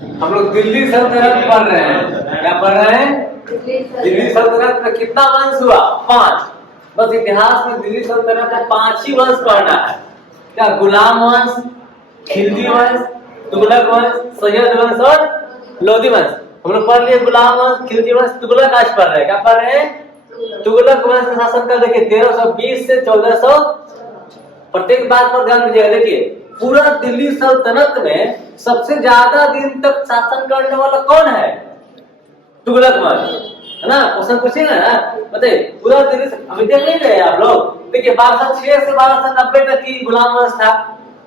हम लोग दिल्ली सल्तनत पढ़ रहे हैं। क्या पढ़ रहे हैं? दिल्ली सल्तनत में कितना वंश हुआ? 5। बस इतिहास में दिल्ली सल्तनत में 5 ही वंश पढ़ना है। क्या? गुलाम वंश, खिलजी वंश, तुगलक वंश, सैयद वंश और लोधी वंश। हम लोग पढ़ लिए गुलाम वंश, खिलजी वंश, तुगलक आज पढ़ रहे हैं। क्या पढ़ रहे हैं? तुगलक वंश का शासनकाल देखिए 1320 से 1400। प्रत्येक बात पर ध्यान दीजिएगा। देखिए पूरा दिल्ली सल्तनत में सबसे ज्यादा दिन तक शासन करने वाला कौन है? तुगलक वंश, है ना? क्वेश्चन पूछेगा ना, बताइए। पूरा दिल्ली अभी देख नहीं रहे आप लोग? देखिए 1206 से 1290 तक की गुलाम वंश था।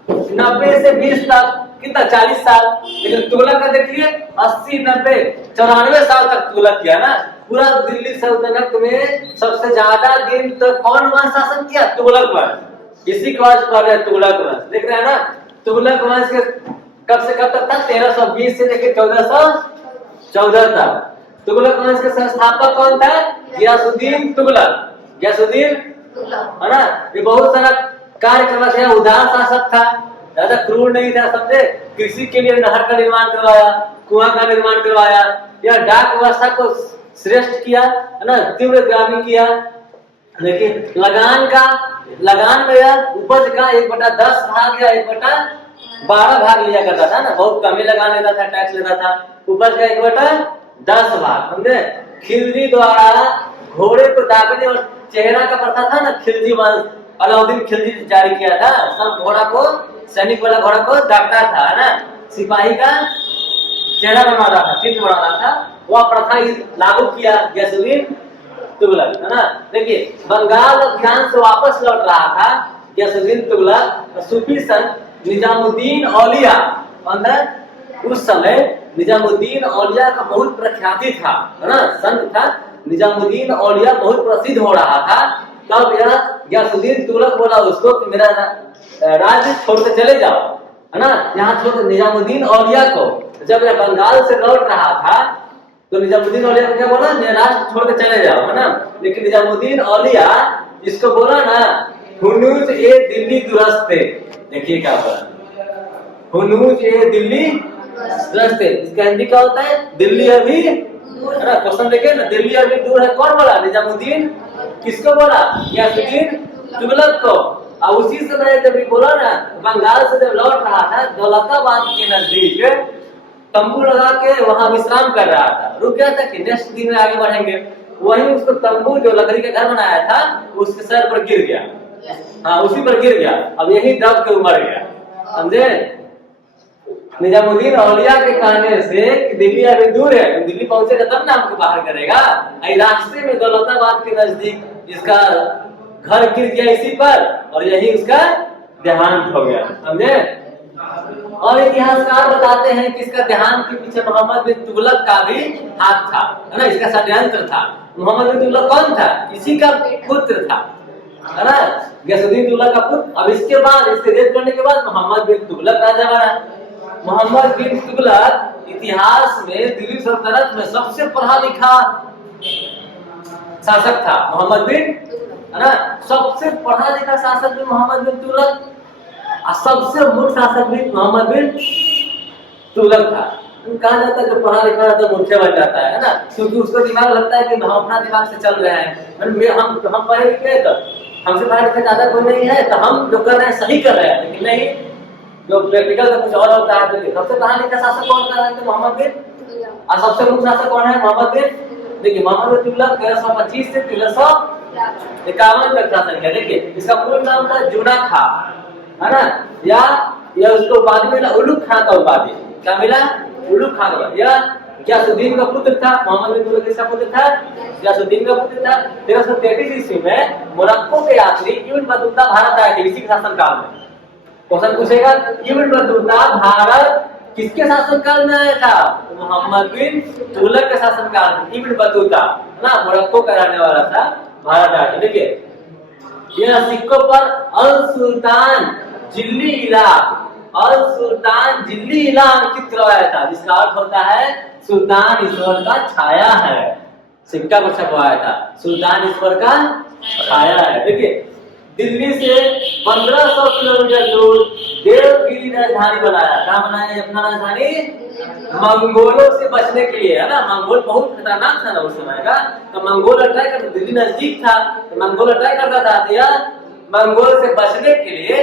90 से 20 तक कितना? 40 साल। लेकिन तुगलक का देखिए 80, 90, 94 साल तक तुगलक किया ना। पूरा दिल्ली सल्तनत में सबसे ज्यादा दिन तक कौन वंश शासन किया? तुगलक वंश। इसी को आज पढ़ रहे हैं तुगलक वंश। देख रहे हैं ना? तुगलक वंश के कब से कब तक था? 1320 से लेकर 1414 तक। तुगलक वंश के संस्थापक कौन था? गियासुद्दीन तुगलक। गियासुद्दीन, है ना? ये बहुत सारा कार्य करवा था, उदार शासक था, ज्यादा क्रूर नहीं था। समझे? कृषि के लिए नहर का निर्माण करवाया, कुआं का निर्माण करवाया, या डाक व्यवस्था को श्रेष्ठ किया, है ना? तीव्रगामी किया। देखिए लगान में उपज का 1/10 भाग या 1/12 भाग लिया करता था ना। बहुत कम ही लगान लेता था, टैक्स लेता था। उपज का 1/10 भाग। समझे? खिलजी द्वारा घोड़े को दागने और चेहरा का प्रथा था ना। खिलजी वंश, अलाउद्दीन खिलजी जारी किया था। सब घोड़ा को, सैनिक वाला घोड़ा को दागता था, है ना? सिपाही का चेहरा बना रहा था, चित्र बना रहा था। वह प्रथा लागू किया गियासुद्दीन तुगलक, है ना? देखिए बंगाल अभियान से वापस लौट रहा था गियासुद्दीन तुगलक। सूफी संत निजामुद्दीन औलिया, उस समय निजामुद्दीन औलिया का बहुत प्रख्याति था, है ना? संत था निजामुद्दीन औलिया, बहुत प्रसिद्ध हो रहा था। तब यह गियासुद्दीन तुगलक बोला उसको कि मेरा राज्य छोड़ के चले जाओ, है ना? यहाँ छोड़ निजामुद्दीन औलिया को। जब यह बंगाल से लौट रहा था तो निजामुद्दीन औलिया को क्या बोला? मेरा राज्य छोड़ के चले जाओ, है ना? लेकिन निजामुद्दीन औलिया इसको बोला ना, हुनूज ए दिल्ली दुरस्ते। देखिए क्या बोला? हुनूज ए दिल्ली दुरस्ते। इसका हिंदी क्या होता है? दिल्ली अभी, है ना? क्वेश्चन देखिए ना, दिल्ली अभी दूर है। कौन बोला? निजामुद्दीन। किसको बोला? गियासुद्दीन तुगलक को। और उसी समय जब ये बोला ना, बंगाल से जब लौट रहा था, दौलताबाद के नजदीक तंबू लगा के वहां विश्राम कर रहा था। रुक गया था कि नेक्स्ट दिन में आगे बढ़ेंगे। वहीं उसको तंबू जो लकड़ी का घर बनाया था उसके सर पर गिर गया। हाँ, उसी पर गिर गया। अब यही दब के मर गया। समझे? निजामुद्दीन औलिया के कहने से दिल्ली अभी दूर है, तो दिल्ली पहुंचेगा तब ना हमको बाहर करेगा। रास्ते में दौलताबाद के नजदीक इसका घर गिर गया इसी पर, और यही उसका देहांत हो गया। समझे? और इतिहासकार बताते हैं कि इसका देहांत के पीछे मोहम्मद बिन तुगलक का भी हाथ था, है ना? इसका षड्यंत्र था। मोहम्मद बिन तुगलक कौन था? इसी का पुत्र था, है ना? गियासुद्दीन तुगलक का पुत्र। अब इसके बाद, इसके रेप करने के बाद मोहम्मद बिन तुगलक राजा बना। मोहम्मद बिन तुगलक इतिहास में दिल्ली सल्तनत में सबसे पढ़ा लिखा शासक था। मोहम्मद बिन, है ना? सबसे पढ़ा लिखा शासक भी मोहम्मद बिन तुगलक, और सबसे मूर्ख शासक भी मोहम्मद बिन तुगलक था। कहा जाता है जो पढ़ा लिखा रहता है मूर्ख बन जाता है ना? क्योंकि उसको दिमाग लगता है कि हम अपना दिमाग से चल रहे हैं। हम पढ़े लिखे तो हमसे पढ़ा लिखा ज्यादा कोई नहीं है, तो हम जो कर रहे हैं सही कर रहे हैं। लेकिन नहीं, जो प्रैक्टिकल का कुछ और होता है। तो सबसे पढ़ा लिखा शासक कौन था? मोहम्मद बिन। और सबसे मूर्ख शासक कौन है? मोहम्मद बिन। देखिए मोहम्मद बिन तुगलक 1325 से 1351 तक शासन किया। देखिए इसका पूर्ण नाम था जूना खां, है ना? या उसको उपाधि मिला उलुग खां का उपाधि। क्या मिला? उलुग खां का। यह गियासुद्दीन का पुत्र था। मोहम्मद बिन तुगलक किसका पुत्र था? गियासुद्दीन का पुत्र था। 1333 ईस्वी में मोरक्को के यात्री इब्न बतूता भारत आए थे, इसी के शासनकाल में। क्वेश्चन पूछेगा, इब्न बतूता भारत किसके शासनकाल में आया था? मोहम्मद बिन तुगलक के शासनकाल में। इब्न बतूता, है ना? मोरक्को का रहने वाला था, भारत आया था। देखिए यह सिक्कों पर अल सुल्तान जिल्ली इला, अल सुल्तान जिल्ली इला अंकित करवाया था, जिसका अर्थ होता है सुल्तान ईश्वर का छाया है। सिक्का पर छपवाया था, सुल्तान ईश्वर का छाया है। देखिए दिल्ली से 1500 किलोमीटर दूर देवगिरी राजधानी बनाया। क्या बनाया अपना राजधानी? मंगोलों से बचने के लिए, है ना। मंगोल बहुत खतरनाक था ना उस समय का, तो मंगोल अटैक कर, दिल्ली नजदीक था तो मंगोल अटैक करता था, तो यह मंगोल से बचने के लिए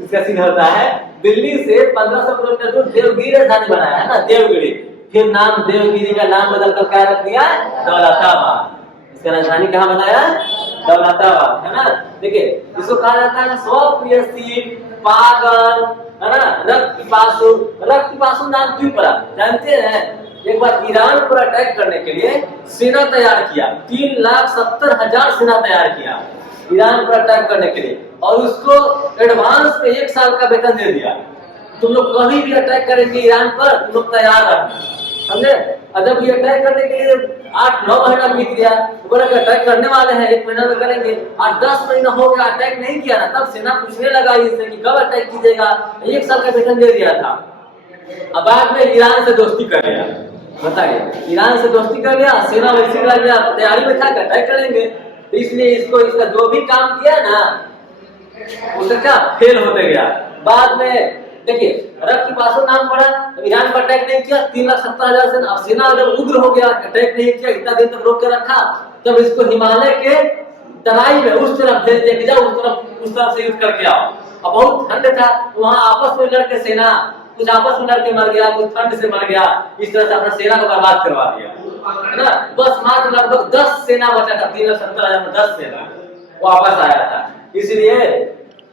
इसका सीन होता है। दिल्ली से 1500 किलोमीटर दूर देवगिरी राजधानी बनाया, है ना, देवगिरी। फिर नाम देवगिरी का नाम बदलकर क्या रख दिया? दौलताबाद। इसका राजधानी कहाँ बनाया? दौलताबाद, है ना। देखिए इसको कहा जाता है स्वप्रियशील, पागल, है ना, रक्त पिपासु नाम क्यों पड़ा जानते हैं? एक बार ईरान पर अटैक करने के लिए सेना तैयार किया, 3,70,000 सेना तैयार किया ईरान पर अटैक करने के लिए, और उसको एडवांस में 1 साल का वेतन दे दिया। तुम लोग कभी भी अटैक करेंगे ईरान पर, तुम लोग तैयार रहना, समझे। और जब ये अटैक करने के लिए 8-9 महीना बीत गया, बोला कि अटैक करने वाले हैं, 1 महीना में करेंगे, 8-10 महीना हो गया, अटैक नहीं किया ना, तब सेना पूछने लगा इससे कि कब अटैक कीजिएगा, 1 साल का वेतन दे दिया था। अब बाद में ईरान से दोस्ती कर लिया, बताइए, ईरान से दोस्ती कर लिया, सेना वैसे लग गया, तैयारी में था अटैक करेंगे, तो इसलिए इसका जो भी काम किया ना उसका क्या फेल होते गया। बाद में देखिए रक्त-पिपासु नाम पड़ा, तो ईरान पर अटैक नहीं किया, 3,70,000 सेना। अब सेना जब उग्र हो गया, अटैक नहीं किया, इतना दिन तक रोक के रखा, तब इसको हिमालय के तराई में उस तरफ भेज दिया कि जाओ उस तरफ से युद्ध करके आओ। अब बहुत ठंड था, वहां आपस में लड़के सेना कुछ आपस में लड़के मर गया, कुछ ठंड से मर गया, इस तरह से अपना सेना को बर्बाद करवा दिया, है ना। बस मात्र लगभग 10 सेना बचा था, 3,70,000 में 10 सेना वापस आया था। इसलिए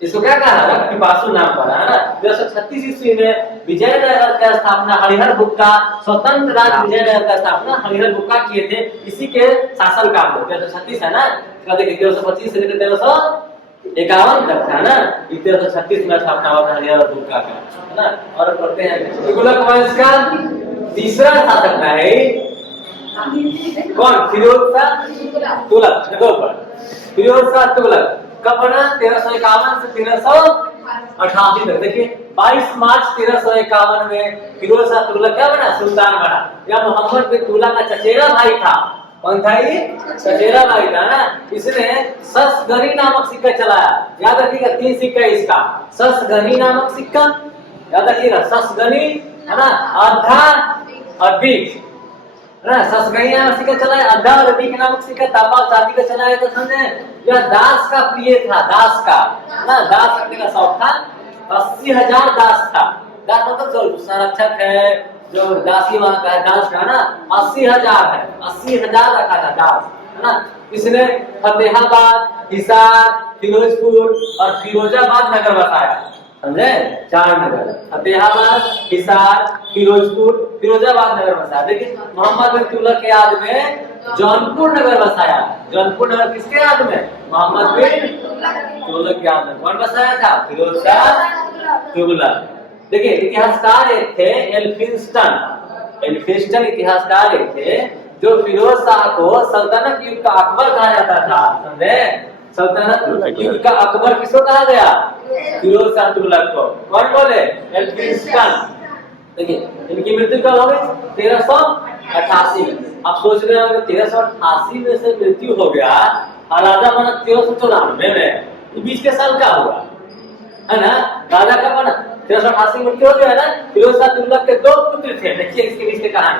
इसको क्या कहा? रक्त-पिपासु नाम पड़ा, है ना। 1936 ईस्वी में विजयनगर का स्थापना हरिहर बुक्का, स्वतंत्र राज्य विजयनगर का स्थापना हरिहर बुक्का किए थे, इसी के शासन काल में। 1936 है ना, 1325 से लेकर 1351 तक था ना, 1336 में स्थापना हुआ था हरिहर बुक्का का, है ना। और पढ़ते हैं तुगलक वंश का तीसरा शासक है कौन? फिरोज शाह तुगलक। फिरोज शाह तुगलक कब बना? 1351 से 1388 तक। देखिए 22 मार्च 1351 में फिरोज शाह तुगलक क्या बना? सुल्तान बना। या मोहम्मद बिन तुगलक का चचेरा भाई था। कौन था ये? चचेरा भाई था ना। इसने ससगनी नामक सिक्का चलाया, याद रखिएगा, 3 सिक्का इसका। ससगनी नामक सिक्का याद रखिएगा, ससगनी, है ना, आधा और बीच, ना। ससगनी नामक सिक्का चलाया, आधा और बीच नामक सिक्का तापा चांदी का चलाया, तो समझे। यह दास का प्रिय था, दास का, ना, दास रखने का शौक था। 80,000 दास था। दास मतलब जो संरक्षक है, जो दासी वहां का है, दास का ना 80,000 है, 80,000 रखा था दास, है ना। इसने फतेहाबाद, हिसार, फिरोजपुर और फिरोजाबाद नगर बसाया, समझे। 4 नगर, फतेहाबाद, हिसार, फिरोजपुर, फिरोजाबाद नगर बसाया। देखिए मोहम्मद बिन तुगलक के याद में जौनपुर नगर बसाया। जौनपुर नगर किसके याद में? मोहम्मद बिन तुगलक के याद में। कौन बसाया था? फिरोज शाह तुगलक। देखिए इतिहासकार एक थे एल्फिंस्टन इतिहासकार एक थे, जो फिरोज शाह को सल्तनत युग का अकबर कहा जाता था, समझे। सल्तनत युग का अकबर किसको कहा गया? फिरोज शाह तुगलक को। कौन बोले? एल्फिंस्टन। देखिए इनकी मृत्यु कब हो गई? 1388 में। आप सोच रहे होंगे 1388 में से मृत्यु हो गया और राजा बना 1394 में, ये बीच के साल क्या हुआ, है ना। राजा का बना 1388 मृत्यु हो गया ना। फिरोज शाह तुगलक के 2 पुत्र थे। देखिए इसके बीच की कहानी,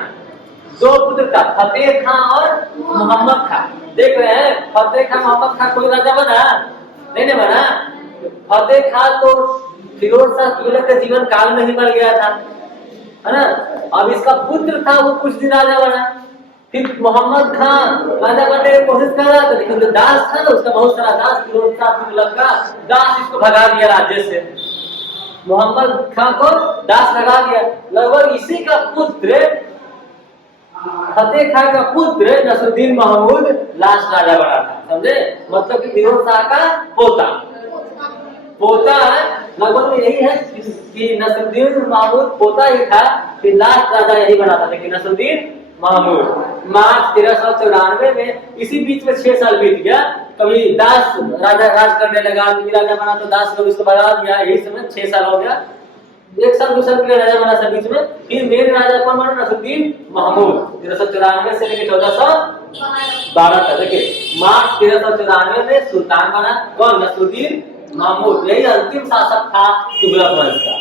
2 पुत्र था, फतेह खां और मोहम्मद खां। देख रहे हैं, फतेह खां मोहम्मद खां कोई राजा बना नहीं बना। फतेह खां तो फिरोज शाह तुगलक के जीवन काल में ही मर गया था, है ना। अब इसका पुत्र था, वो कुछ दिन राजा बना। फिर मोहम्मद खां राजा बनने की कोशिश कर रहा था, लेकिन जो दास था ना, उसका बहुत सारा दास, फिरोज शाह तुगलक का दास इसको भगा दिया राज्य से। मोहम्मद खां को दास लगा दिया। लगभग इसी का पुत्र फतेह खां का पुत्र नसरुद्दीन महमूद लास्ट राजा बना था, समझे। मतलब कि फिरोज शाह का पोता लगभग में यही है कि नसरुद्दीन महमूद पोता ही था, फिर लास्ट राजा यही बना था, लेकिन नसरुद्दीन महमूद। मार्च 1394 में, इसी बीच में 6 साल बीत गया। कभी दास राजा राज करने लगा, कभी राजा बना तो दास लोग इसको भगा दिया, यही समय 6 साल हो गया। 1 साल 2 साल के लिए राजा बना था बीच में। फिर मेन राजा कौन बना? नसरुद्दीन महमूद। 1394 से लेकर 1400 12 था। देखिए मार्च 1394 में सुल्तान बना कौन? नसरुद्दीन महमूद। यही अंतिम शासक था तुगलक वंश का,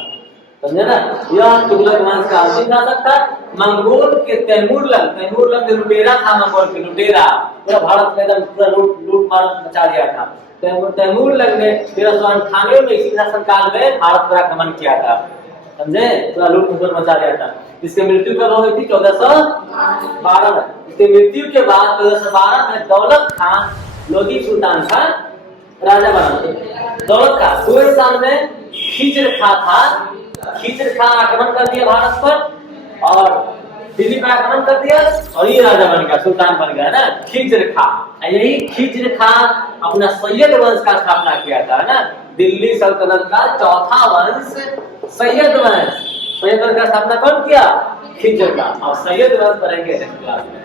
समझे ना? यह तुगलक वंश का अंतिम शासक था। मंगोल के तैमूरलंग लुटेरा था, मंगोल के लुटेरा, पूरा भारत में एकदम पूरा लूट मार मचा दिया था। तैमूरलंग ने 1398 में इसी शासनकाल में भारत पर आक्रमण किया था, समझे? पूरा लूट मचा दिया था। इसकी मृत्यु कब हुई थी? 1412 में। इसकी मृत्यु के बाद 1412 में दौलत खान लोधी सुल्तान का राजा बना। दौलत खान 2 साल में खिज्र खां आक्रमण कर दिया भारत पर और दिल्ली पर आक्रमण कर दिया और ये राजा बन गया, सुल्तान बन गया ना, खिज्र खां। यही खिज्र खां अपना सैयद वंश का स्थापना किया था ना, दिल्ली सल्तनत का चौथा वंश सैयद वंश। सैयद वंश का स्थापना कौन किया? खिज्र खां। और सैयद वंश बनेंगे।